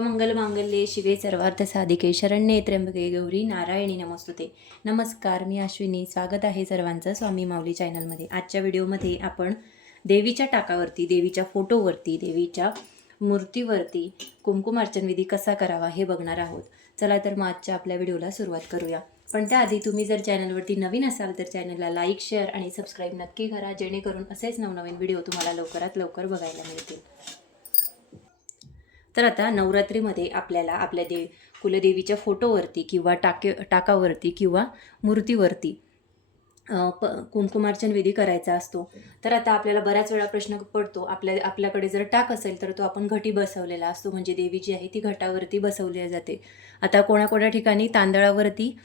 मंगल शिवे सर्वार्थ साधिके शरण्ये त्र्यंबके गौरी नारायणी नमस्तुते. नमस्कार मी अश्विनी. स्वागत आहे सर्वांचं स्वामी माऊली चॅनलमध्ये. आजच्या व्हिडिओमध्ये आपण देवीच्या टाकावरती देवीच्या फोटोवरती देवीच्या मूर्तीवरती कुंकुमार्चन विधी कसा करावा हे बघणार आहोत. चला तर मग आजच्या आपल्या व्हिडिओला सुरुवात करूया. पण त्याआधी तुम्ही जर चॅनलवरती नवीन असाल तर चॅनलला लाईक शेअर आणि सबस्क्राईब नक्की करा जेणेकरून असेच नवनवीन व्हिडिओ तुम्हाला लवकरात लवकर बघायला मिळतील. तर आता नवरात्रीमध्ये आपल्याला आपल्या दे कुलदेवीच्या फोटोवरती किंवा टाके टाकावरती किंवा मूर्तीवरती प कुंकुमार्चन विधी करायचा असतो. तर आता आपल्याला बऱ्याच वेळा प्रश्न पडतो आपल्या आपल्याकडे जर टाक असेल तर तो आपण घटी बसवलेला असतो म्हणजे देवी जी आहे ती घटावरती बसवली जाते. आता कोणाकोणा ठिकाणी तांदळावरती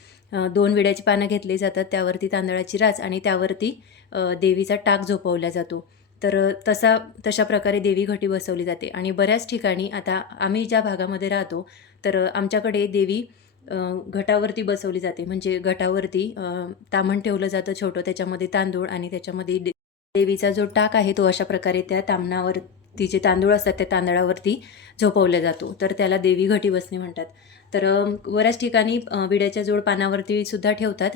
दोन विड्याची पानं घेतली जातात त्यावरती तांदळाची रास आणि त्यावरती देवीचा टाक झोपवला जातो. तर तसा तशा प्रकारे देवी घटी बसवली जाते. आणि बऱ्याच ठिकाणी आता आम्ही ज्या भागामध्ये राहतो तर आमच्याकडे देवी घटावरती बसवली जाते. म्हणजे घटावरती तामण ठेवलं जातं छोटं त्याच्यामध्ये तांदूळ आणि त्याच्यामध्ये देवीचा जो टाक आहे तो अशा प्रकारे त्या तामणावरती जे तांदूळ असतात त्या तांदळावरती झोपवला जातो. तर त्याला देवी घटी बसणे म्हणतात. तर बऱ्याच ठिकाणी विड्याच्या जोड पानावरती सुद्धा ठेवतात.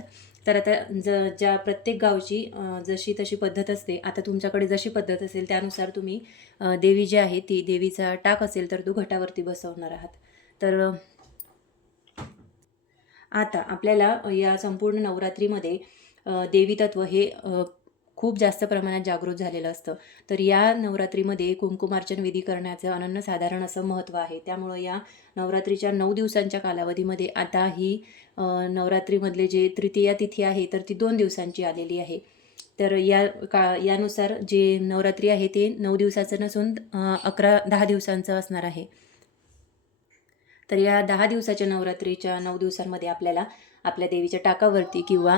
तर आता ज ज्या प्रत्येक गावची जशी तशी पद्धत असते आता तुमच्याकडे जशी पद्धत असेल त्यानुसार तुम्ही देवी जी आहे ती देवीचा टाक असेल तर तो घटावरती बसवणार आहात. तर आता आपल्याला या संपूर्ण नवरात्रीमध्ये देवी तत्व हे खूप जास्त प्रमाणात जागृत झालेलं असतं. तर या नवरात्रीमध्ये कुंकुमार्चन विधी करण्याचं अनन्यसाधारण असं महत्त्व आहे. त्यामुळं या नवरात्रीच्या नऊ दिवसांच्या कालावधीमध्ये आता ही नवरात्रीमधले जे तृतीया तिथी आहे तर ती दोन दिवसांची आलेली आहे. तर या का यानुसार जे नवरात्री आहे ते नऊ दिवसाचं नसून अकरा दहा दिवसांचं असणार आहे. तर या दहा दिवसाच्या नवरात्रीच्या नऊ दिवसांमध्ये आपल्याला आपल्या देवीच्या टाकावरती किंवा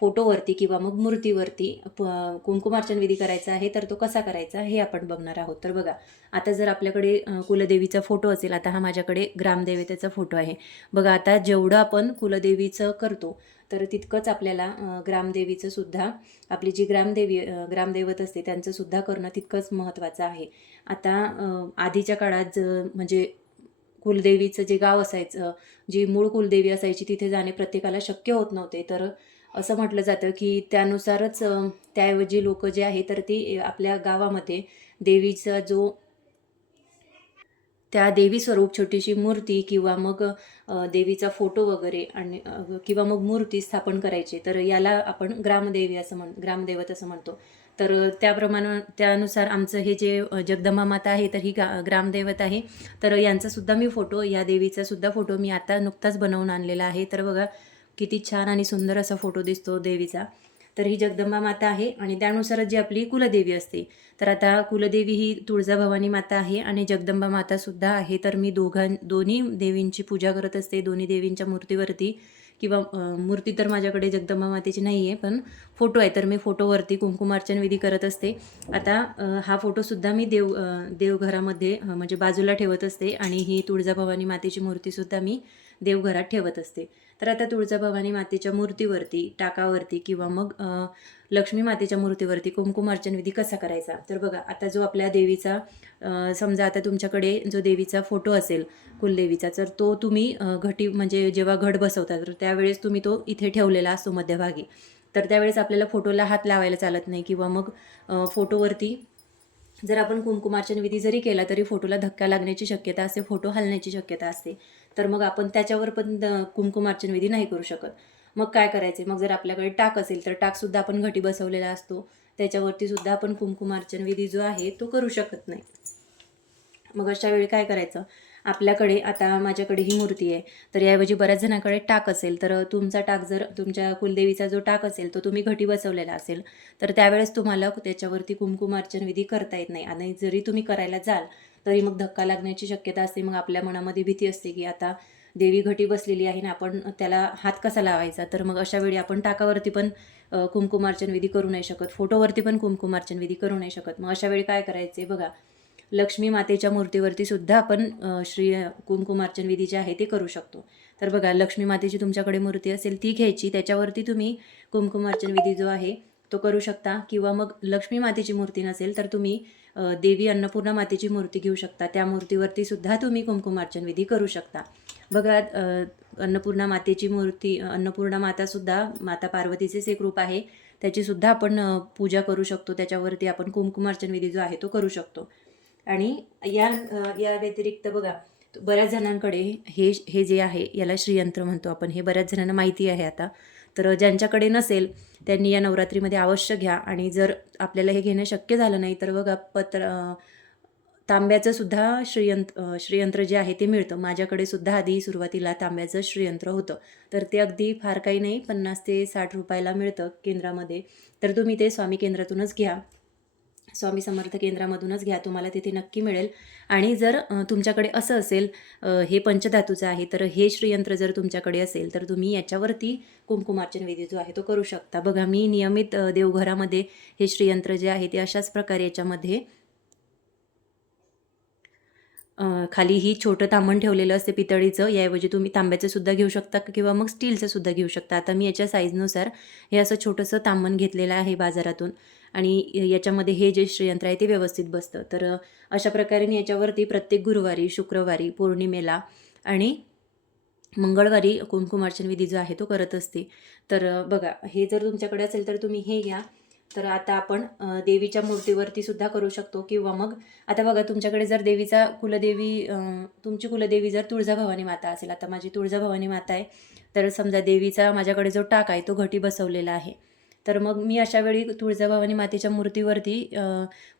फोटोवरती किंवा मग मूर्तीवरती प कुंकुमार्चन विधी करायचा आहे तर तो कसा करायचा हे आपण बघणार आहोत. तर बघा आता जर आपल्याकडे कुलदेवीचा फोटो असेल आता हा माझ्याकडे ग्रामदेवतेचा फोटो आहे. बघा आता जेवढं आपण कुलदेवीचं करतो तर तितकंच आपल्याला ग्रामदेवीचं सुद्धा आपली जी ग्रामदेवी ग्रामदैवत असते त्यांचं सुद्धा करणं तितकंच महत्त्वाचं आहे. आता आधीच्या काळात ज म्हणजे कुलदेवीचं जे गाव असायचं जी मूळ कुलदेवी असायची तिथे जाणे प्रत्येकाला शक्य होत नव्हते. तर असं म्हटलं जातं की त्यानुसारच त्याऐवजी लोक जे आहे तर ती आपल्या गावामध्ये देवीचा जो त्या देवी स्वरूप छोटीशी मूर्ती किंवा मग देवीचा फोटो वगैरे आणि किंवा मग मूर्ती स्थापन करायची तर याला आपण ग्रामदेवी असं म्हण ग्रामदैवत असं म्हणतो. तर त्याप्रमाणे त्यानुसार आमचं हे जे जगदंबा माता आहे तर ही गा ग्रामदैवत आहे. तर यांचा सुद्धा मी फोटो या देवीचा सुद्धा फोटो मी आता नुकताच बनवून आणलेला आहे. तर बघा किती छान आणि सुंदर असा फोटो दिसतो देवीचा. तर ही जगदंबा माता आहे आणि त्यानुसारच जी आपली कुलदेवी असते. तर आता कुलदेवी ही तुळजाभवानी माता आहे आणि जगदंबा मातासुद्धा आहे. तर मी दोघां दोन्ही देवींची पूजा करत असते. दोन्ही देवींच्या मूर्तीवरती किंवा मूर्ती तर माझ्याकडे जगदंबा मातेची नाही आहे पण फोटो आहे. तर मी फोटोवरती कुंकुमार्चन विधी करत असते. आता हा फोटोसुद्धा मी देव देवघरामध्ये म्हणजे बाजूला ठेवत असते आणि ही तुळजाभवानी मातेची मूर्तीसुद्धा मी देवघरात ठेवत असते. तर आता तुळजाभवानी मातेच्या मूर्तीवरती टाकावरती किंवा मग लक्ष्मी मातेच्या मूर्तीवरती कुंकुमार्चन विधी कसा करायचा? तर बघा आता जो आपल्या देवीचा समजा आता तुमच्याकडे जो देवीचा फोटो असेल कुलदेवीचा तर तो तुम्ही घटी म्हणजे जेव्हा घट बसवता तर त्यावेळेस तुम्ही तो इथे ठेवलेला असतो मध्यभागी. तर त्यावेळेस आपल्याला फोटोला हात लावायला चालत नाही किंवा मग फोटोवरती जर आपण कुंकुमार्चन विधी जरी केला तरी फोटोला धक्का लागण्याची शक्यता असते फोटो हलण्याची शक्यता असते. तर मग आपण त्याच्यावर पण द- कुंकुमार्चन विधी नाही करू शकत. मग काय करायचे? मग जर आपल्याकडे टाक असेल तर टाकसुद्धा आपण घटी बसवलेला असतो. त्याच्यावरती सुद्धा आपण कुंकुमार्चन विधी जो आहे तो करू शकत नाही. मग अशा वेळी काय करायचं? आपल्याकडे आता माझ्याकडे ही मूर्ती आहे. तर याऐवजी बऱ्याच जणांकडे टाक असेल तर तुमचा टाक जर तुमच्या कुलदेवीचा जो टाक असेल तो तुम्ही घटी बसवलेला असेल तर त्यावेळेस तुम्हाला त्याच्यावरती कुंकुमार्चन विधी करता येत नाही. आणि जरी तुम्ही करायला जाल तरी मग धक्का लागण्याची शक्यता असते. मग आपल्या मनामध्ये भीती असते की आता देवी घटी बसलेली आहे ना आपण त्याला हात कसा लावायचा? तर मग अशा वेळी आपण टाकावरती पण कुमकुमार्चन कुंकुमार्चन विधी करू नाही शकत. फोटोवरती पण कुंकुमार्चन विधी करू नाही शकत. मग अशा वेळी काय करायचे बघा लक्ष्मी मातेच्या मूर्तीवरती सुद्धा आपण श्री कुंकुमार्चन विधी जे आहे ते करू शकतो. तर बघा लक्ष्मी मातेची तुमच्याकडे मूर्ती असेल ती घ्यायची. त्याच्यावरती तुम्ही कुंकुमार्चन विधी जो आहे तो करू शकता. किंवा मग लक्ष्मी मातेची मूर्ती नसेल तर तुम्ही देवी अन्नपूर्णा मातेची मूर्ती घेऊ शकता. त्या मूर्तीवरती सुद्धा तुम्ही कुमकुमार्चन विधी करू शकता. बघा अन्नपूर्णा मातेची मूर्ती अन्नपूर्णा मातासुद्धा माता पार्वतीचेच एक रूप आहे. त्याची सुद्धा आपण पूजा करू शकतो. त्याच्यावरती आपण कुंकुमार्चन विधी जो आहे तो करू शकतो. आणि या या व्यतिरिक्त बघा बऱ्याच जणांकडे हे हे जे आहे याला श्रीयंत्र म्हणतो आपण. हे बऱ्याच जणांना माहिती आहे आता. तर ज्यांच्याकडे नसेल त्यांनी या नवरात्रीमध्ये अवश्य घ्या. आणि जर आपल्याला हे घेणं शक्य झालं नाही तर बघा पत्र तांब्याचं सुद्धा श्रीयंत्र श्रीयंत्र जे आहे ते मिळतं. माझ्याकडे सुद्धा आधी सुरुवातीला तांब्याचं श्रीयंत्र होतं. तर ते अगदी फार काही नाही पन्नास ते साठ रुपयाला मिळतं केंद्रामध्ये. तर तुम्ही ते स्वामी केंद्रातूनच घ्या. स्वामी समर्थ केंद्रामधूनच घ्या तुम्हाला तिथे नक्की मिळेल. आणि जर तुमच्याकडे असं असेल हे पंचधातूचं आहे तर हे श्रीयंत्र जर तुमच्याकडे असेल तर तुम्ही याच्यावरती कुंकुमार्चन विधी जो आहे तो करू शकता. बघा मी नियमित देवघरामध्ये हे श्रीयंत्र जे आहे ते अशाच प्रकारे याच्यामध्ये खाली ही छोटं तांबण ठेवलेलं असते पितळीचं. याऐवजी तुम्ही तांब्याचं सुद्धा घेऊ शकता किंवा मग स्टीलचं सुद्धा घेऊ शकता. आता मी याच्या साईजनुसार हे असं छोटंसं तांबण घेतलेलं आहे बाजारातून. आणि याच्यामध्ये हे जे श्रीयंत्र आहे ते व्यवस्थित बसतं. तर अशा प्रकारे मी याच्यावरती प्रत्येक गुरुवारी शुक्रवारी पौर्णिमेला आणि मंगळवारी कुंकुमार्चन विधी जो आहे तो करत असते. तर बघा हे जर तुमच्याकडे असेल तर तुम्ही हे घ्या. तर आता आपण देवीच्या मूर्तीवरती सुद्धा करू शकतो. किंवा मग आता बघा तुमच्याकडे जर देवीचा कुलदेवी तुमची कुलदेवी जर तुळजाभवानी माता असेल आता माझी तुळजाभवानी माता आहे तर समजा देवीचा माझ्याकडे जो टाक आहे तो घटी बसवलेला आहे. तर मग मी अशा वेळी तुळजाभवानी मातेच्या मूर्तीवरती अ,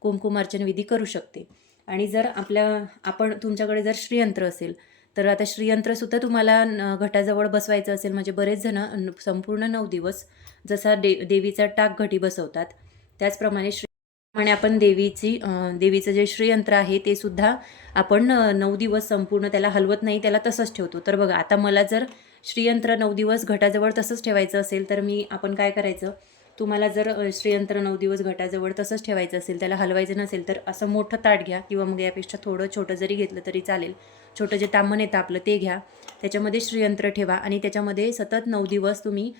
कुंकुमार्चन विधी करू शकते. आणि जर आपल्या आपण तुमच्याकडे जर श्रीयंत्र असेल तर आता श्रीयंत्रसुद्धा तुम्हाला घटाजवळ बसवायचं असेल म्हणजे बरेच जण न- संपूर्ण नऊ दिवस जसा दे देवीचा टाक घटी बसवतात. त्याचप्रमाणे श्री आणि आपण देवीची देवीचं जे श्रीयंत्र आहे ते सुद्धा आपण नऊ दिवस संपूर्ण त्याला हलवत नाही त्याला तसंच ठेवतो. तर बघा आता मला जर श्रीयंत्र नऊ दिवस घटाजवळ तसंच ठेवायचं असेल तर मी आपण काय करायचं? तुम्हाला जर श्रीयंत्र नऊ दिवस घटाजवळ तसंच ठेवायचं असेल त्याला हलवायचं नसेल तर असं मोठं ताट घ्या किंवा मग यापेक्षा थोडं छोटं जरी घेतलं तरी चालेल. छोटं जे तामन येतं आपलं ते घ्या. त्याच्यामध्ये श्रीयंत्र ठेवा आणि त्याच्यामध्ये सतत नऊ दिवस तुम्ही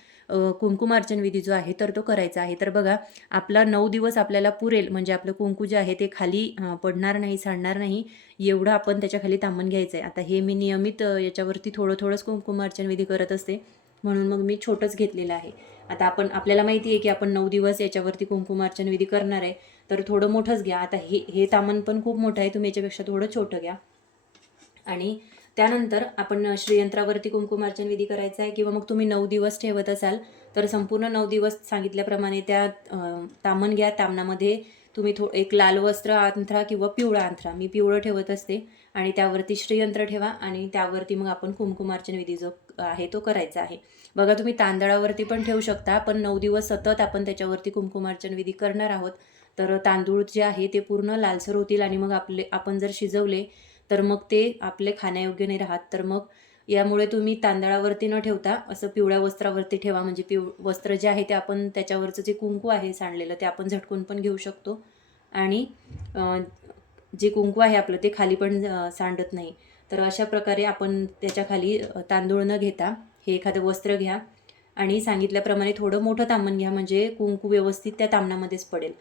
कुंकुमार्चन विधी जो आहे तर तो करायचा आहे. तर बघा आपला नऊ दिवस आपल्याला पुरेल. म्हणजे आपलं कुंकू जे आहे ते खाली पडणार नाही सांडणार नाही एवढं आपण त्याच्याखाली तांबण घ्यायचं आहे आता हे मी नियमित याच्यावरती थोडं थोडंच कुंकुमार्चन विधी करत असते. म्हणून मग मी छोटंच घेतलेलं आहे. आता आपण आपल्याला माहिती आहे की आपण नऊ दिवस याच्यावरती कुंकुमार्चन विधी करणार आहे. तर थोडं मोठंच घ्या. आता हे हे तामण पण खूप मोठं आहे. तुम्ही याच्यापेक्षा थोडं छोटं घ्या. आणि त्यानंतर आपण श्रीयंत्रावरती कुंकुमार्चन विधी करायचा आहे किंवा मग तुम्ही नऊ दिवस ठेवत असाल तर संपूर्ण नऊ दिवस सांगितल्याप्रमाणे त्या तामण घ्या. तामणामध्ये तुम्ही थो एक लाल वस्त्र अंथरा किंवा पिवळा अंथरा मी पिवळं ठेवत असते आणि त्यावरती श्रीयंत्र ठेवा आणि त्यावरती मग आपण कुंकुमार्चन विधी जो आहे तो करायचा आहे. बघा तुम्ही तांदळावरती पण ठेवू शकता पण नऊ दिवस सतत आपण त्याच्यावरती कुंकुमार्चन विधी करणार आहोत. तर तांदूळ जे आहे ते पूर्ण लालसर होतील आणि मग आपले आपण जर शिजवले तर मग ते आपले खाण्यायोग्य नाही राहत. तर मग यामुळे तुम्ही तांदळावरती न ठेवता असं पिवळ्या वस्त्रावरती ठेवा. म्हणजे पिव वस्त्र जे आहे ते आपण त्याच्यावरचं जे कुंकू आहे सांडलेलं ते आपण झटकून पण घेऊ शकतो. आणि जे कुंकू आहे आपलं ते खाली पण सांडत नाही. तर अशा प्रकारे आपण त्याच्याखाली तांदूळ न घेता हे एखादं वस्त्र घ्या. आणि सांगितल्याप्रमाणे थोडं मोठं तांबण घ्या. म्हणजे कुंकू व्यवस्थित त्या तांबणामध्येच पडेल.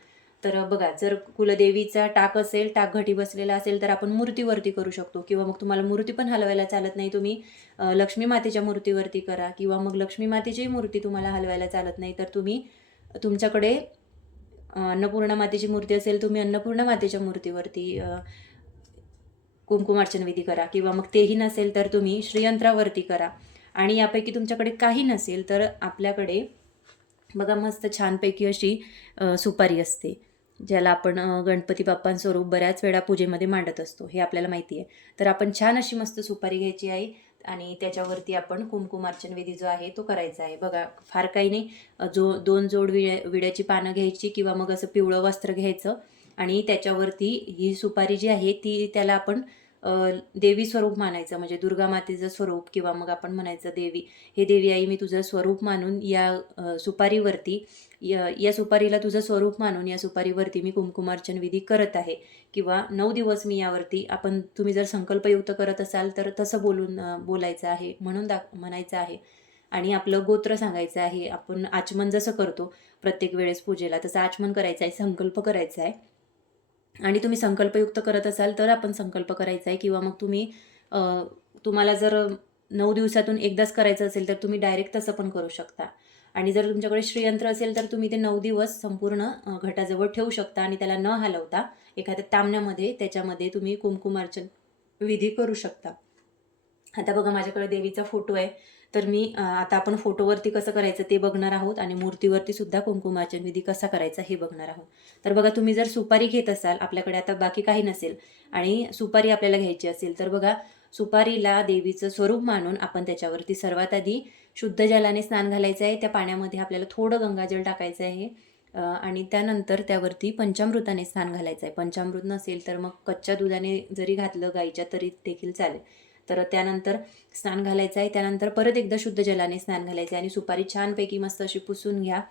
तर बघा जर कुलदेवीचा टाक असेल टाक घटी बसलेला असेल तर आपण मूर्तीवरती करू शकतो. किंवा मग तुम्हाला मूर्ती पण हलवायला चालत नाही तुम्ही लक्ष्मी मातेच्या मूर्तीवरती करा. किंवा मग लक्ष्मी मातेचीही मूर्ती तुम्हाला हलवायला चालत नाही तर तुम्ही तुमच्याकडे अन्नपूर्णा मातेची मूर्ती असेल तुम्ही अन्नपूर्णा मातेच्या मूर्तीवरती कुमकुमार्चन विधी करा. किंवा मग तेही नसेल तर तुम्ही श्रीयंत्रावरती करा. आणि यापैकी तुमच्याकडे काही नसेल तर आपल्याकडे बघा मस्त छानपैकी अशी सुपारी असते. ज्याला आपण गणपती बाप्पांस्वरूप बऱ्याच वेळा पूजेमध्ये मांडत असतो हे आपल्याला माहिती आहे. तर आपण छान अशी मस्त सुपारी घ्यायची आहे आणि त्याच्यावरती आपण कुमकुमार्चन विधी जो आहे तो करायचा आहे. बघा फार काही नाही. जो दोन जोड विड्या विड्याची पानं घ्यायची किंवा मग असं पिवळं वस्त्र घ्यायचं आणि त्याच्यावरती ही सुपारी जी आहे ती त्याला आपण देवी स्वरूप मानायचं म्हणजे दुर्गा मातेचं स्वरूप किंवा मग आपण म्हणायचं देवी. हे देवी आई मी तुझं स्वरूप मानून या सुपारीवरती या या सुपारीला तुझं स्वरूप मानून या सुपारीवरती मी कुमकुमार्चन विधी करत आहे. किंवा नऊ दिवस मी यावरती आपण तुम्ही जर संकल्पयुक्त करत असाल तर तसं बोलून बोलायचं आहे म्हणून दाख म्हणायचं आहे. आणि आपलं गोत्र सांगायचं आहे आपण आचमन जसं करतो प्रत्येक वेळेस पूजेला तसं आचमन करायचं आहे संकल्प करायचा आहे. आणि तुम्ही संकल्पयुक्त करत असाल तर आपण संकल्प करायचा आहे. किंवा मग तुम्ही तुम्हाला जर नऊ दिवसातून एकदाच करायचं असेल तर तुम्ही डायरेक्ट तसं पण करू शकता. आणि जर तुमच्याकडे श्रीयंत्र असेल तर तुम्ही ते नऊ दिवस संपूर्ण घटाजवळ ठेवू शकता आणि त्याला न हलवता एखाद्या तांबण्यामध्ये त्याच्यामध्ये तुम्ही कुमकुमार्चन विधी करू शकता. आता बघा माझ्याकडे देवीचा फोटो आहे. तर मी आता आपण फोटोवरती कसं करायचं ते बघणार आहोत आणि मूर्तीवरती सुद्धा कुंकुमार्चन विधी कसा करायचा हे बघणार आहोत. तर बघा तुम्ही जर सुपारी घेत असाल आपल्याकडे आता बाकी काही नसेल आणि सुपारी आपल्याला घ्यायची असेल तर बघा सुपारीला देवीचं स्वरूप मानून आपण त्याच्यावरती सर्वात आधी शुद्ध जलाने स्नान घालायचं आहे. त्या पाण्यामध्ये आपल्याला थोडं गंगाजल टाकायचं आहे. आणि त्यानंतर त्यावरती पंचामृताने स्नान घालायचं आहे. पंचामृत नसेल तर मग कच्च्या दुधाने जरी घातलं गाईच्या तरी देखील चालेल. तर त्यानंतर स्नान घालायचं आहे. त्यानंतर परत एकदा शुद्ध जलाने स्नान घालायचं आहे आणि सुपारी छानपैकी मस्त अशी पुसून घ्या.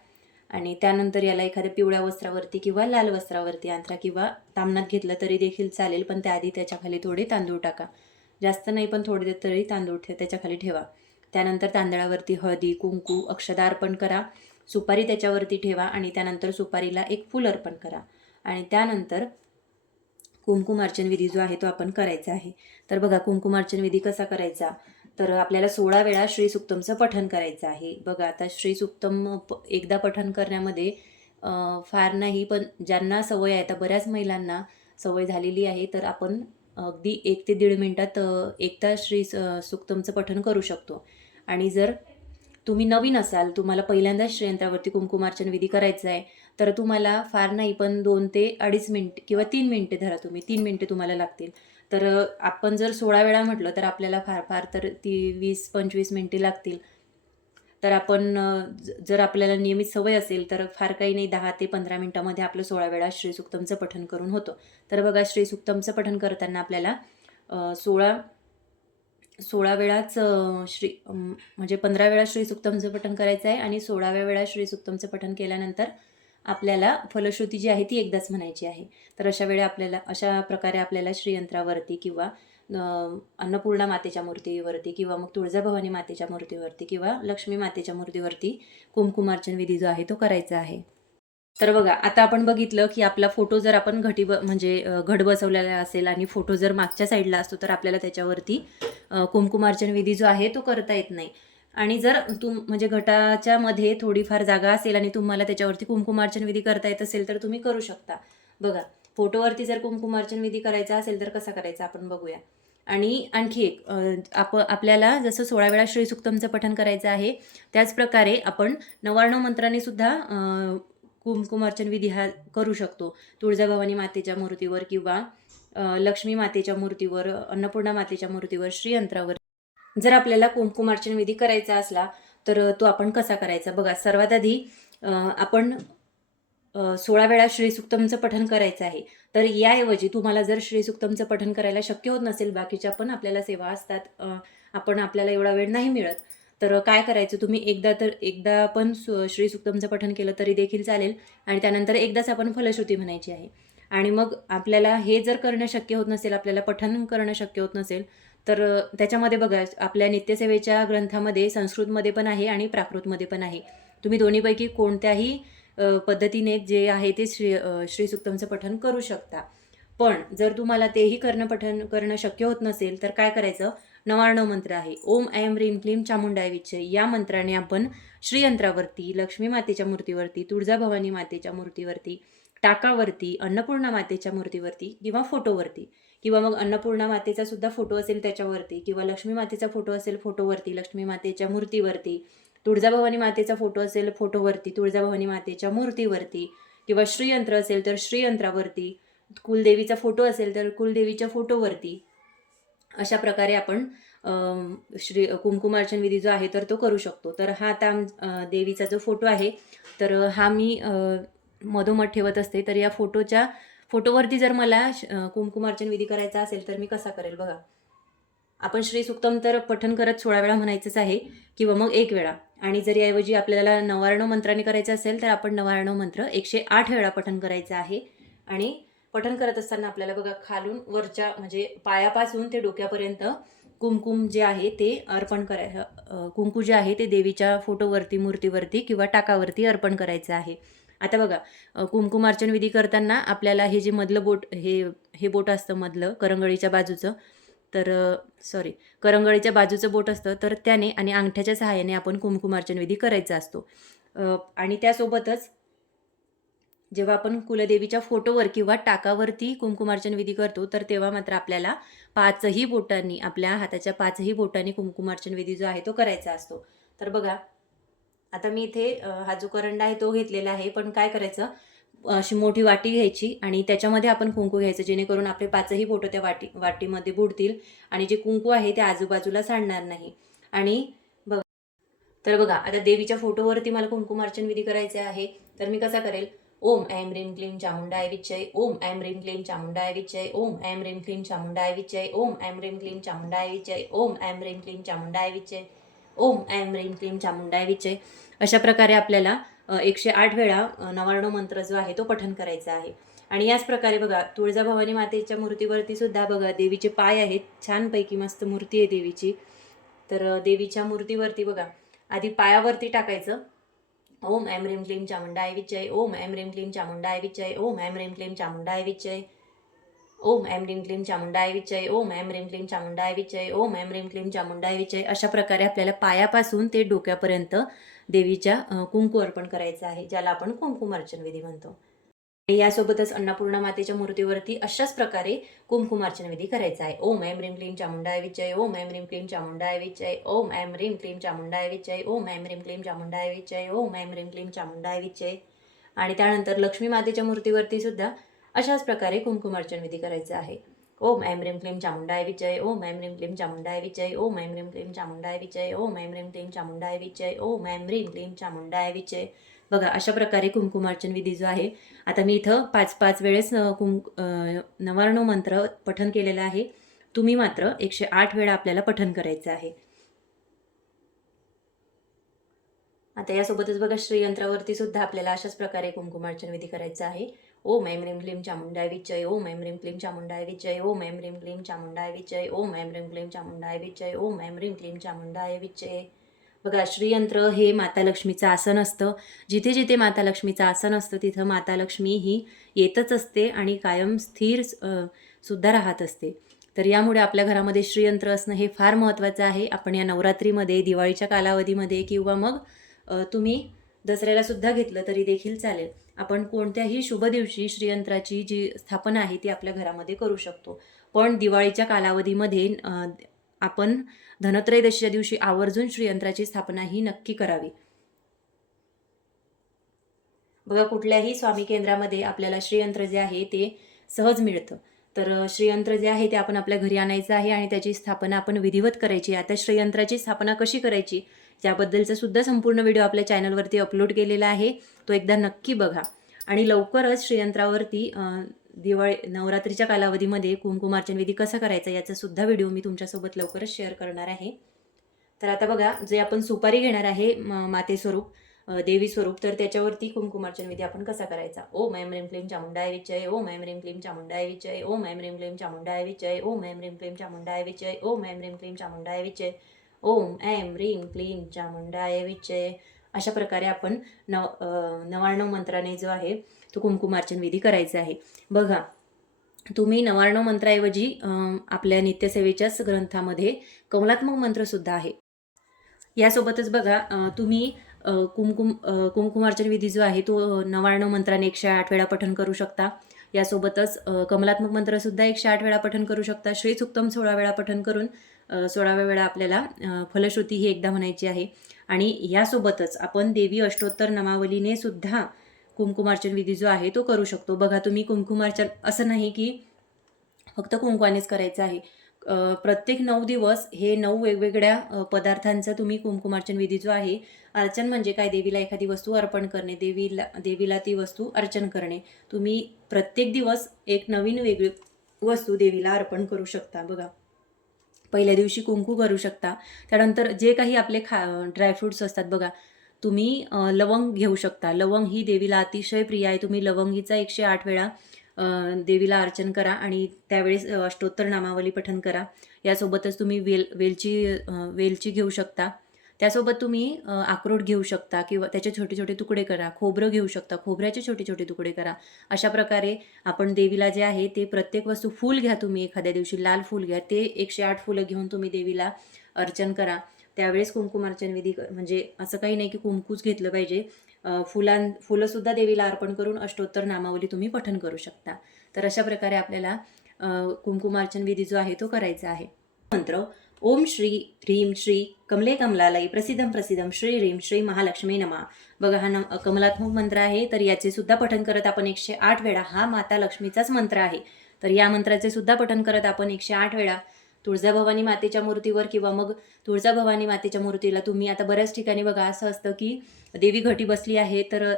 आणि त्यानंतर याला एखाद्या पिवळ्या वस्त्रावरती किंवा लाल वस्त्रावरती अंतरा किंवा तामणात घेतलं तरी देखील चालेल पण त्याआधी त्याच्याखाली थोडे तांदूळ टाका. जास्त नाही पण थोडे तरी तांदूळ ठे त्याच्याखाली ठेवा. त्यानंतर तांदळावरती हळदी कुंकू अक्षदा अर्पण करा. सुपारी त्याच्यावरती ठेवा आणि त्यानंतर सुपारीला एक फूल अर्पण करा. आणि त्यानंतर कुंकुमार्चन विधी जो आहे तो आपण करायचा आहे. तर बघा कुंकुमार्चन विधी कसा करायचा? तर आपल्याला सोळा वेळा श्री सुक्तमचं करायचं आहे. बघा आता श्री सुक्तम प एकदा पठन करण्यामध्ये फार नाही पण ज्यांना सवय आहे आता बऱ्याच महिलांना सवय झालेली आहे तर आपण अगदी एक ते दीड मिनटात एकदा श्री सुक्तमचं पठन करू शकतो. आणि जर तुम्ही नवीन असाल तुम्हाला पहिल्यांदाच श्रीयंत्रावरती कुंकुमार्चन विधी करायचा आहे तर तुम्हाला फार नाही पण दोन ते अडीच मिनिट किंवा तीन मिनटे धरा तुम्ही. तीन मिनटे तुम्हाला लागतील. तर आपण जर सोळा वेळा म्हटलं तर आपल्याला फार फार तर ती वीस पंचवीस मिनटे लागतील. तर आपण ज- जर आपल्याला नियमित सवय असेल तर फार काही नाही दहा ते पंधरा मिनटामध्ये आपलं सोळा वेळा श्रीसुक्तमचं पठन करून होतं. तर बघा श्रीसुक्तमचं पठन करताना आपल्याला सोळा सोळा वेळाच श्री म्हणजे पंधरा वेळा श्री सुक्तमचं करायचं आहे आणि सोळाव्या वेळा श्री सुक्तमचं केल्यानंतर आपल्याला फलश्रुती जी आहे ती एकदाच म्हणायची आहे. तर अशा वेळी आपल्याला अशा प्रकारे आपल्याला श्रीयंत्रावरती किंवा अन्नपूर्णा मातेच्या मूर्तीवरती किंवा मग तुळजाभवानी मातेच्या मूर्तीवरती किंवा लक्ष्मी मातेच्या मूर्तीवरती कुमकुमार्चन विधी जो आहे तो करायचा आहे. तर बघा आता आपण बघितलं की आपला फोटो जर आपण घटी ब म्हणजे घट बसवलेला असेल आणि फोटो जर मागच्या साईडला असतो तर आपल्याला त्याच्यावरती कुमकुमार्चन विधी जो आहे तो करता येत नाही. आणि जर तुम म्हणजे घटाच्या मध्ये थोडीफार जागा असेल आणि तुम्हाला त्याच्यावरती कुंकुमार्चन विधी करता येत असेल तर तुम्ही करू शकता. बघा फोटोवरती जर कुंकुमार्चन विधी करायचा असेल तर कसा करायचा आपण बघूया. आणि आणखी एक आप आपल्याला जसं सोळा वेळा श्रीसुक्तमचं पठण करायचं आहे त्याचप्रकारे आपण नवार्णव मंत्राने सुद्धा कुंकुमार्चन विधी हा करू शकतो. तुळजाभवानी मातेच्या मूर्तीवर किंवा लक्ष्मी मातेच्या मूर्तीवर अन्नपूर्णा मातेच्या मूर्तीवर श्रीयंत्रावर. जर आपल्याला कुंकुमार्चन विधी करायचा असला तर तो आपण कसा करायचा? बघा सर्वात आधी आपण सोळा वेळा श्रीसुक्तमचं पठन करायचं आहे. तर याऐवजी तुम्हाला जर श्रीसुक्तमचं पठन करायला शक्य होत नसेल बाकीच्या पण आपल्याला सेवा असतात आपण आपल्याला एवढा वेळ नाही मिळत तर काय करायचं? तुम्ही एकदा तर एकदा पण सु- श्रीसुक्तमचं पठन केलं तरी देखील चालेल आणि त्यानंतर एकदाच आपण फलश्रुती म्हणायची आहे. आणि मग आपल्याला हे जर करणं शक्य होत नसेल आपल्याला पठन करणं शक्य होत नसेल तर त्याच्यामध्ये बघा आपल्या नित्यसेवेच्या ग्रंथामध्ये संस्कृतमध्ये पण आहे आणि प्राकृतमध्ये पण आहे. तुम्ही दोन्हीपैकी कोणत्याही पद्धतीने जे आहे ते श्री श्रीसुक्तमचं पठन करू शकता. पण जर तुम्हाला तेही करणं पठन करणं शक्य होत नसेल तर काय करायचं? नवार्णव मंत्र आहे. ओम ऐम रीम क्लीम चामुंडाय विच्छे या मंत्राने आपण श्रीयंत्रावरती लक्ष्मी मातेच्या मूर्तीवरती तुळजाभवानी मातेच्या मूर्तीवरती टाकावरती अन्नपूर्णा मातेच्या मूर्तीवरती किंवा फोटोवरती किंवा मग अन्नपूर्णा मातेचा सुद्धा फोटो असेल त्याच्यावरती किंवा लक्ष्मी मातेचा फोटो असेल फोटोवरती लक्ष्मी मातेच्या मूर्तीवरती तुळजाभवानी मातेचा फोटो असेल फोटोवरती तुळजाभवानी मातेच्या मूर्तीवरती किंवा श्रीयंत्र असेल तर श्रीयंत्रावरती कुलदेवीचा फोटो असेल तर कुलदेवीच्या फोटोवरती अशा प्रकारे आपण श्री कुंकुमार्चन विधी जो आहे तर तो करू शकतो. तर हा आता आम- देवीचा जो फोटो आहे तर हा मी मधोमध ठेवत असते. तर या फोटोच्या फोटोवरती जर मला श- कुंकुमार्चन विधी करायचा असेल तर मी कसा करेल बघा. आपण श्री सुक्तम तर पठन करत सोळा वेळा म्हणायचंच आहे किंवा मग एक वेळा. आणि जरी ऐवजी आपल्याला नवार्णव मंत्राने करायचं असेल तर आपण नवार्णव मंत्र एकशे आठ वेळा पठन करायचं आहे. आणि पठन करत असताना आपल्याला बघा खालून वरच्या म्हणजे पायापासून ते डोक्यापर्यंत कुमकुम जे आहे ते अर्पण कराय कुंकू जे आहे ते देवीच्या फोटोवरती मूर्तीवरती किंवा टाकावरती अर्पण करायचं आहे. आता बघा कुमकुमार्चन विधी करताना आपल्याला हे जे मधलं बोट हे हे बोट असतं मधलं करंगळीच्या बाजूचं तर सॉरी करंगळीच्या बाजूचं बोट असतं तर त्याने आणि अंगठ्याच्या सहाय्याने आपण कुमकुमार्चन विधी करायचा असतो. आणि त्यासोबतच जेव्हा आपण कुलदेवीच्या फोटोवर किंवा टाकावरती कुमकुमार्चन विधी करतो तर तेव्हा मात्र आपल्याला पाचही बोटांनी आपल्या हाताच्या पाचही बोटांनी कुमकुमार्चन विधी जो आहे तो करायचा असतो. तर बघा आता मी इथे हा जो करंडा आहे तो घेतलेला आहे पण काय करायचं? अशी मोठी वाटी घ्यायची आणि त्याच्यामध्ये आपण कुंकू घ्यायचं जेणेकरून आपले पाचही बोटं त्या वाटी वाटीमध्ये बुडतील आणि जे कुंकू आहे ते आजूबाजूला सांडणार नाही. आणि बघ तर बघा आता देवीच्या फोटोवरती मला कुंकुमार्चन विधी करायचे आहे. तर मी कसा करेल? ओम ऐम ह्रीं क्लीं चामुंडाय विचय ओम ऐम ह्रीं क्लीं चामुंडाय विचय ओम ऐम ह्रीं क्लीं चामुंडाय विचय ओम ऐम ह्रीं क्लीं चामुंडाय विचय ओम ऐम ह्रीं क्लीं चामुंडाय विचय ओम ऐम रीम क्लीम चामुंडाय विचय अशा प्रकारे आपल्याला एकशे आठ वेळा अ, नवार्णव मंत्र जो आहे तो पठन करायचा आहे. आणि याच प्रकारे बघा तुळजाभवानी मातेच्या मूर्तीवरती सुद्धा बघा देवीचे पाय आहेत. छानपैकी मस्त मूर्ती आहे देवीची. तर देवीच्या मूर्तीवरती बघा आधी पायावरती टाकायचं. ओम ऐम ह्रीं क्लीम चामुंडाय विचय ओम ऐम ह्रीं क्लीम चामुंडाय विचय ओम ऐम रेम क्लीम चामुंडाय विचय ओम ऐम रिम क्लीम चामुंडाय विचय ओम ऐम रिम क्लीम चामुंडाय विचय ओम ऐम रिम क्लीम चामुंडाय विचय अशा प्रकारे आपल्याला पायापासून ते डोक्यापर्यंत देवीच्या कुंकू अर्पण करायचं आहे ज्याला आपण कुंकुमार्चन विधी म्हणतो. आणि यासोबतच अन्नपूर्णा मातेच्या मूर्तीवरती अशाच प्रकारे कुंकुमार्चन विधी करायचा आहे. ओम ऐम ह्रीं क्लीम चामुंडाय विचय ओम ऐम ह्रीं क्लीम चामुंडाय विचय ओम ऐम ह्रीं क्लीम चामुंडाय विचय ओम ऐम ह्रीं क्लीम चामुंडाय विचय ओम ऐम ह्रीं क्लीम चामुंडाय विचय आणि त्यानंतर लक्ष्मी मातेच्या मूर्तीवरती सुद्धा अशाच प्रकारे कुंकुमार्चन विधी करायचा आहे. ओम ऐम रेम क्लीम चामुंडाय विजय. ओम ऐम रेम क्लीम चामुंडाय विजय. ओम ऐम रेम क्लीम चामुंडाय विजय. ओम ऐम रेम क्लीम चामुंडाय विजय. ओम ऐम रेम क्लीम चामुंडाय विचय बघा अशा प्रकारे कुंकुमार्चन विधी जो आहे आता मी इथं पाच पाच वेळेस कुंक अ, नवार्णव मंत्र पठन केलेलं आहे. तुम्ही मात्र एकशे आठ वेळा आपल्याला पठन करायचं आहे. आता यासोबतच बघा श्रीयंत्रावरती सुद्धा आपल्याला अशाच प्रकारे कुंकुमार्चन विधी करायचा आहे. ओम ऐम ह्रीं क्लीं चामुंडाय विचय ओम ऐम ह्रीं क्लीं चामुंडाय विचय ओम ऐम ह्रीं क्लीं चामुंडाय विचय ओम ऐम ह्रीं क्लीं चामुंडाय विचय ओम ऐम ह्रीं क्लीं चामुंडाय विचय बघा श्रीयंत्र हे माता लक्ष्मीचं आसन असतं. जिथे जिथे माता लक्ष्मीचं आसन असतं तिथं माता लक्ष्मी ही येतच असते आणि कायम स्थिर सुद्धा राहत असते. तर यामुळे आपल्या घरामध्ये श्रीयंत्र असणं हे फार महत्त्वाचं आहे. आपण या नवरात्रीमध्ये दिवाळीच्या कालावधीमध्ये किंवा मग तुम्ही दसऱ्याला सुद्धा घेतलं तरी देखील चालेल. आपण कोणत्याही शुभ दिवशी श्रीयंत्राची जी स्थापना आहे ती आपल्या घरामध्ये करू शकतो. पण दिवाळीच्या कालावधीमध्ये आपण धनत्रयोदशीच्या दिवशी आवर्जून श्रीयंत्राची स्थापना ही नक्की करावी. बघा कुठल्याही स्वामी केंद्रामध्ये आपल्याला श्रीयंत्र जे आहे ते सहज मिळतं. तर श्रीयंत्र जे आहे ते आपण आपल्या घरी आणायचं आहे आणि त्याची स्थापना आपण विधिवत करायची आहे. आता श्रीयंत्राची स्थापना कशी करायची? त्याबद्दलचा सुद्धा संपूर्ण व्हिडिओ आपल्या चॅनलवरती अपलोड केलेला आहे. तो एकदा नक्की बघा. आणि लवकरच श्रीयंत्रावरती दिवाळी नवरात्रीच्या कालावधीमध्ये कुंकुमार्चन विधी कसा करायचा याचा सुद्धा व्हिडिओ मी तुमच्यासोबत लवकरच शेअर करणार आहे. तर आता बघा जे आपण सुपारी घेणार आहे माते स्वरूप देवी स्वरूप तर त्याच्यावरती कुंकुमार्चन विधी आपण कसा करायचा? ओ ऐम रेम क्लेम चामुंडाय विचय ओ ऐम रेम क्लेम चामुंडाय विचय ओ ऐम रेम क्लेम चामुंडाय विचय ओ ऐम रेम क्लेम चामुंडाय विचय ओ ऐम रेम क्लेम चामुंडाय विचय. ओम ऐम रीम क्लीम चामुंडाय विचय अशा प्रकारे आपण नव नव्याण्णव मंत्राने जो आहे तो कुंकुमार्चन विधी करायचा आहे. बघा तुम्ही नवार्णव मंत्राऐवजी आपल्या नित्यसेवेच्याच ग्रंथामध्ये कमलात्मक मंत्रसुद्धा आहे. यासोबतच बघा तुम्ही कुमकुम कुमकुमार्चन विधी जो आहे तो अ, मंत्राने एकशे आठ वेळा पठण करू शकता. यासोबतच कमलात्मक मंत्रसुद्धा एकशे आठ वेळा पठण करू शकता. श्रीसुक्तम सोळा वेळा पठण करून सोळाव्या वेळा आपल्याला फलश्रुती ही एकदा म्हणायची आहे. आणि यासोबतच आपण देवी अष्टोत्तर नमावलीने सुद्धा कुंकुमार्चन विधी जो आहे तो करू शकतो. बघा तुम्ही कुंकुमार्चन असं नाही की फक्त कुंकवानेच करायचं आहे. प्रत्येक नऊ दिवस हे नऊ वेगवेगळ्या पदार्थांचं पदार्थांचा तुम्ही कुंकुमार्चन विधी जो आहे अर्चन म्हणजे काय? देवीला एखादी वस्तू अर्पण करणे देवीला देवीला ती वस्तू अर्चन करणे. तुम्ही प्रत्येक दिवस एक नवीन वेगळी वस्तू देवीला अर्पण करू शकता बघा. पहिल्या दिवशी कुंकू करू शकता. त्यानंतर जे काही आपले खा ड्रायफ्रुट्स असतात बघा तुम्ही लवंग घेऊ शकता. लवंग ही देवीला अतिशय प्रिय आहे. तुम्ही लवंगीचा एकशे आठ वेळा देवीला अर्चन करा आणि त्यावेळेस अष्टोत्तर नामावली पठन करा. यासोबतच तुम्ही वेल वेलची वेलची घेऊ शकता. त्यासोबत तुम्ही अक्रोड घेऊ शकता किंवा त्याचे छोटे छोटे तुकडे करा खोबरं घेऊ शकता खोबऱ्याचे छोटे छोटे तुकडे करा. अशा प्रकारे आपण देवीला जे आहे ते प्रत्येक वस्तू फूल घ्या तुम्ही एखाद्या दिवशी लाल फूल घ्या ते एकशे आठ फुलं घेऊन तुम्ही देवीला अर्चन करा. त्यावेळेस कुंकुमार्चन विधी म्हणजे असं काही नाही की कुंकूच घेतलं पाहिजे. फुलां फुलंसुद्धा देवीला अर्पण करून अष्टोत्तर नामावली तुम्ही पठन करू शकता. तर अशा प्रकारे आपल्याला कुंकुमार्चन विधी जो आहे तो करायचा आहे. मंत्र ओम श्री ह्रीं श्री कमले कमलालय प्रसिद्धम प्रसिद्धम श्री ह्रीं श्री महालक्ष्मी नमा. बघा हा कमलात्मक मंत्र आहे तर याचे सुद्धा पठन करत आपण एकशे आठ वेळा हा माता लक्ष्मीचाच मंत्र आहे. तर या मंत्राचे सुद्धा पठन करत आपण एकशे आठ वेळा तुळजाभवानी मातेच्या मूर्तीवर किंवा मग तुळजाभवानी मातेच्या मूर्तीला तुम्ही आता बऱ्याच ठिकाणी बघा असं असतं की देवी घटी बसली आहे तर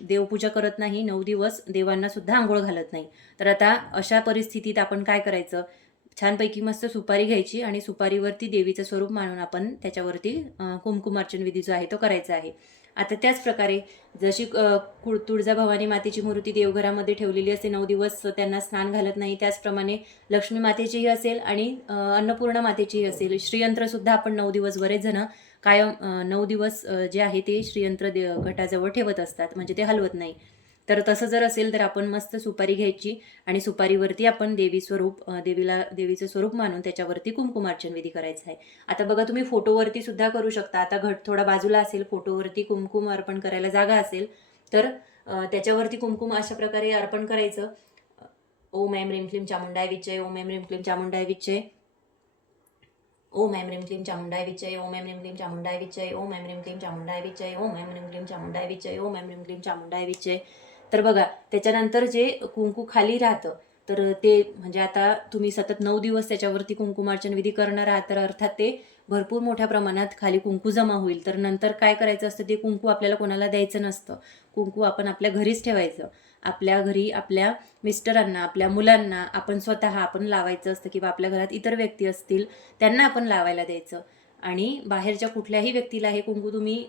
देवपूजा करत नाही नऊ दिवस देवांना सुद्धा आंघोळ घालत नाही. तर आता अशा परिस्थितीत आपण काय करायचं? छानपैकी मस्त सुपारी घ्यायची आणि सुपारीवरती देवीचं स्वरूप मानून आपण त्याच्यावरती कुमकुमार्चन विधी जो आहे तो करायचा आहे. आता त्याच प्रकारे जशी कुळ तुळजाभवानी मातेची मूर्ती देवघरामध्ये ठेवलेली असते नऊ दिवस त्यांना स्नान घालत नाही त्याचप्रमाणे लक्ष्मी मातेचीही असेल आणि अन्नपूर्णा मातेचीही असेल. श्रीयंत्रसुद्धा आपण नऊ दिवस बरेच जण कायम नऊ दिवस जे आहे ते श्रीयंत्र दे घटाजवळ ठेवत असतात म्हणजे ते हलवत नाही. तर तसं जर असेल तर आपण मस्त सुपारी घ्यायची आणि सुपारीवरती आपण देवी स्वरूप देवीला देवीचं स्वरूप मानून त्याच्यावरती कुंकुमार्चन विधी करायचा आहे. आता बघा तुम्ही फोटोवरती सुद्धा करू शकता. आता घट थोडा बाजूला असेल फोटोवरती कुमकुम अर्पण करायला जागा असेल तर त्याच्यावरती कुमकुम अशा प्रकारे अर्पण करायचं. ओम ऐम ह्रीम क्लीम चामुंडाय विचय ओम ऐम ह्रीम क्लीम चामुंडाय विचय ओम ऐम ह्रीम क्लीम चामुंडाय विचय ओम ऐम ह्रीम क्लीम चामुंडाय विचय ओम ऐम ह्रीम क्लीम चामुंडाय विचय ओम ऐम ह्रीम क्लीम चामुंडाय विचय ओम ऐम ह्रीम क्लीम चामुंडाय विचय तर बघा त्याच्यानंतर जे कुंकू खाली राहतं तर ते म्हणजे आता तुम्ही सतत नऊ दिवस त्याच्यावरती कुंकुमार्चन विधी करणार आहात तर अर्थात ते भरपूर मोठ्या प्रमाणात खाली कुंकू जमा होईल. तर नंतर काय करायचं असतं ते कुंकू आपल्याला कोणाला द्यायचं नसतं. कुंकू आपण आपल्या घरीच ठेवायचं. आपल्या घरी आपल्या मिस्टरांना आपल्या मुलांना आपण स्वतः आपण लावायचं असतं किंवा आपल्या घरात इतर व्यक्ती असतील त्यांना आपण लावायला द्यायचं. आणि बाहेरच्या कुठल्याही व्यक्तीला हे कुंकू तुम्ही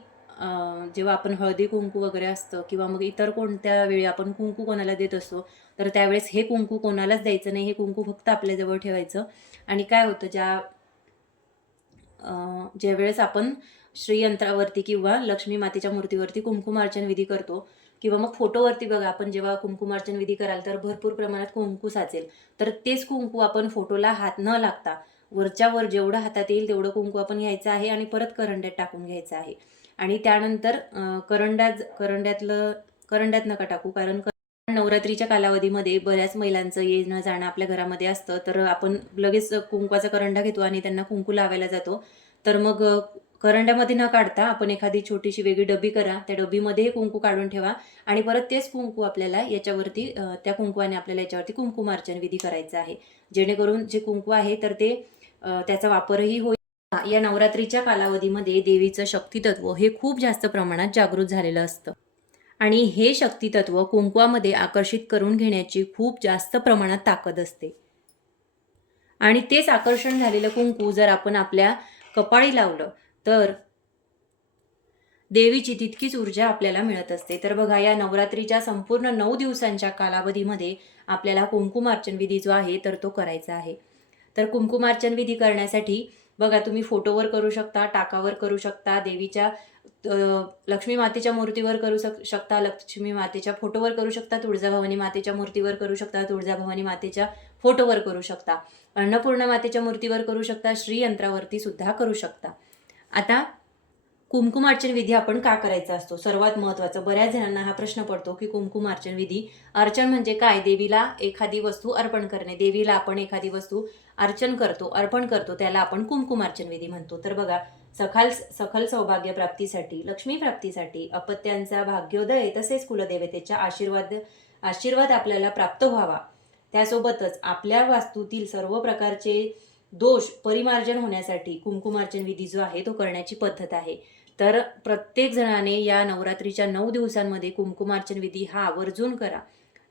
जेव्हा आपण हळदी कुंकू वगैरे असतं किंवा मग इतर कोणत्या वेळी आपण कुंकू कोणाला देत असतो तर त्यावेळेस हे कुंकू कोणालाच द्यायचं नाही हे कुंकू फक्त आपल्याजवळ ठेवायचं. आणि काय होतं ज्या ज्यावेळेस आपण श्रीयंत्रावरती किंवा लक्ष्मी मातेच्या मूर्तीवरती कुंकुमार्चन विधी करतो किंवा मग फोटोवरती बघा आपण जेव्हा कुंकुमार्चन विधी कराल तर भरपूर प्रमाणात कुंकू साचेल. तर तेच कुंकू आपण फोटोला हात न लागता वरच्यावर जेवढं हातात येईल तेवढं कुंकू आपण घ्यायचं आहे आणि परत करंड्यात टाकून घ्यायचं आहे. आणि त्यानंतर करंड्यात करंड्यातलं करंड्यात नका टाकू कारण नवरात्रीच्या कालावधीमध्ये बऱ्याच महिलांचं येणं जाणं आपल्या घरामध्ये असतं. तर आपण लगेच कुंकवाचा करंडा घेतो आणि त्यांना कुंकू लावायला जातो. तर मग करंड्यामध्ये न काढता आपण एखादी छोटीशी वेगळी डबी करा. त्या डबीमध्ये हे कुंकू काढून ठेवा आणि परत तेच कुंकू आपल्याला याच्यावरती त्या कुंकवाने आपल्याला याच्यावरती कुंकुमार्चन विधी करायचा आहे. जेणेकरून जे कुंकू आहे तर ते त्याचा वापरही होईल. या नवरात्रीच्या कालावधीमध्ये देवीचं शक्तितत्व हे खूप जास्त प्रमाणात जागृत झालेलं असतं. आणि हे शक्तितत्व कुंकवामध्ये आकर्षित करून घेण्याची खूप जास्त प्रमाणात ताकद असते. आणि तेच आकर्षण झालेलं कुंकू जर आपण आपल्या कपाळी लावलं तर देवीची तितकीच ऊर्जा आपल्याला मिळत असते. तर बघा या नवरात्रीच्या संपूर्ण नऊ दिवसांच्या कालावधीमध्ये आपल्याला कुंकुमार्चन विधी जो आहे तर तो करायचा आहे. तर कुंकुमार्चन विधी करण्यासाठी बघा तुम्ही फोटोवर करू शकता टाकावर करू शकता देवीच्या लक्ष्मी मातेच्या मूर्तीवर करू शक शकता लक्ष्मी मातेच्या फोटोवर करू शकता तुळजाभवानी मातेच्या मूर्तीवर करू शकता तुळजाभवानी मातेच्या फोटोवर करू शकता अन्नपूर्णा मातेच्या मूर्तीवर करू शकता श्रीयंत्रावरती सुद्धा करू शकता. आता कुंकुमार्चन विधी आपण का करायचा असतो? सर्वात महत्त्वाचं बऱ्याच जणांना हा प्रश्न पडतो की कुंकुमार्चन विधी अर्चन म्हणजे काय? देवीला एखादी वस्तू अर्पण करणे देवीला आपण एखादी वस्तू अर्चन करतो अर्पण करतो त्याला आपण कुंकुमार्चन विधी म्हणतो. तर बघा सखाल सखल सौभाग्य प्राप्तीसाठी लक्ष्मी प्राप्तीसाठी अपत्यांचा भाग्योदय तसेच कुलदेवतेच्या आशीर्वाद आशीर्वाद आपल्याला प्राप्त व्हावा. त्यासोबतच आपल्या वास्तूतील सर्व प्रकारचे दोष परिमार्जन होण्यासाठी कुंकुमार्चन विधी जो आहे तो करण्याची पद्धत आहे. तर प्रत्येक जणाने या नवरात्रीच्या नऊ दिवसांमध्ये कुंकुमार्चन विधी हा आवर्जून करा.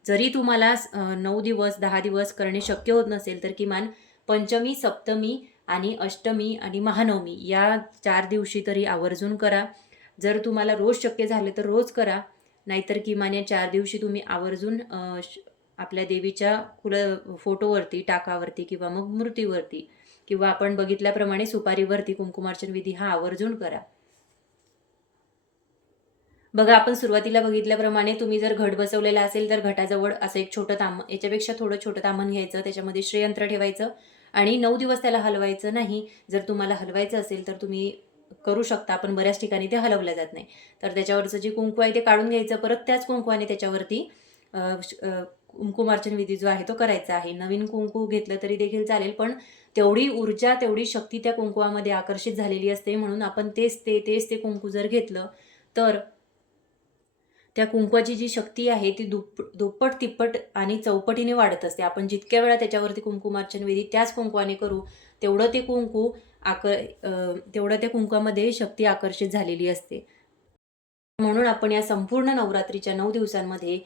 जरी तुम्हाला नऊ दिवस दहा दिवस करणे शक्य होत नसेल तर किमान पंचमी सप्तमी आणि अष्टमी आणि महानवमी या चार दिवशी तरी आवर्जून करा. जर तुम्हाला रोज शक्य झाले तर रोज करा. नाहीतर किमान या चार दिवशी तुम्ही आवर्जून आपल्या देवीच्या कुल फोटोवरती टाकावरती किंवा मग मूर्तीवरती किंवा आपण बघितल्याप्रमाणे सुपारीवरती कुंकुमार्चन विधी हा आवर्जून करा. बघा आपण सुरुवातीला बघितल्याप्रमाणे तुम्ही जर घट बसवलेला असेल तर घटाजवळ असं एक छोटं ताम याच्यापेक्षा थोडं छोटं तामण घ्यायचं. त्याच्यामध्ये श्रेयंत्र ठेवायचं. आणि नऊ दिवस त्याला हलवायचं नाही. जर तुम्हाला हलवायचं असेल तर तुम्ही करू शकता पण बऱ्याच ठिकाणी ते हलवलं जात नाही. तर त्याच्यावरचं जे कुंकू आहे ते काढून घ्यायचं परत त्याच कुंकवाने त्याच्यावरती श- कुंकुमार्चन विधी जो आहे तो करायचा आहे. नवीन कुंकू घेतलं तरी देखील चालेल पण तेवढी ऊर्जा तेवढी शक्ती त्या कुंकुवामध्ये आकर्षित झालेली असते म्हणून आपण तेच ते तेच ते कुंकू जर घेतलं तर त्या कुंकवाची जी शक्ती आहे ती दुप दुप्पट तिप्पट आणि चौपटीने वाढत असते. आपण जितक्या वेळा त्याच्यावरती कुंकुमार्चन विधी त्याच कुंकवाने करू तेवढं ते कुंकू आक तेवढं त्या कुंकवामध्ये शक्ती आकर्षित झालेली असते. म्हणून आपण या संपूर्ण नवरात्रीच्या नऊ दिवसांमध्ये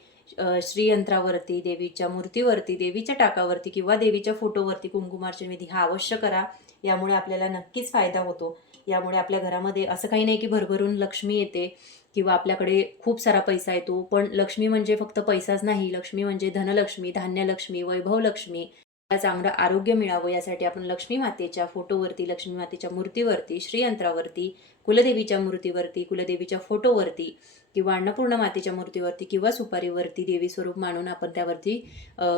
श्रीयंत्रावरती देवीच्या मूर्तीवरती देवीच्या टाकावरती किंवा देवीच्या फोटोवरती कुंकुमार्चन विधी हा अवश्य करा. यामुळे आपल्याला नक्कीच फायदा होतो. यामुळे आपल्या घरामध्ये असं काही नाही की भरभरून लक्ष्मी येते. किंवा आपल्याकडे खूप सारा पैसा येतो पण लक्ष्मी म्हणजे फक्त पैसाच नाही. लक्ष्मी म्हणजे धनलक्ष्मी धान्यलक्ष्मी वैभवलक्ष्मी. मला चांगलं आरोग्य मिळावं यासाठी आपण लक्ष्मी मातेच्या फोटोवरती लक्ष्मी मातेच्या मूर्तीवरती श्रीयंत्रावरती कुलदेवीच्या मूर्तीवरती कुलदेवीच्या फोटोवरती किंवा अन्नपूर्णा मातेच्या मूर्तीवरती किंवा सुपारीवरती देवी स्वरूप मानून आपण त्यावरती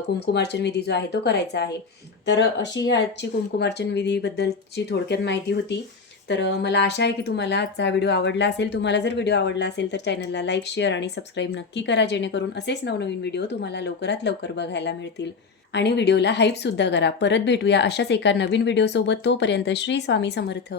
कुंकुमार्चन विधी जो आहे तो करायचा आहे. तर अशी ह्याची कुंकुमार्चन विधीबद्दलची थोडक्यात माहिती होती. तर मला आशा आहे की तुम्हाला आजचा व्हिडिओ आवडला असेल. तुम्हाला जर व्हिडिओ आवडला असेल तर चॅनलला लाईक शेअर आणि सबस्क्राईब नक्की करा जेणेकरून असेच नवनवीन व्हिडिओ तुम्हाला लवकरात लवकर बघायला मिळतील. आणि व्हिडिओला हाईपसुद्धा करा. परत भेटूया अशाच एका नवीन व्हिडिओसोबत. तोपर्यंत श्री स्वामी समर्थ.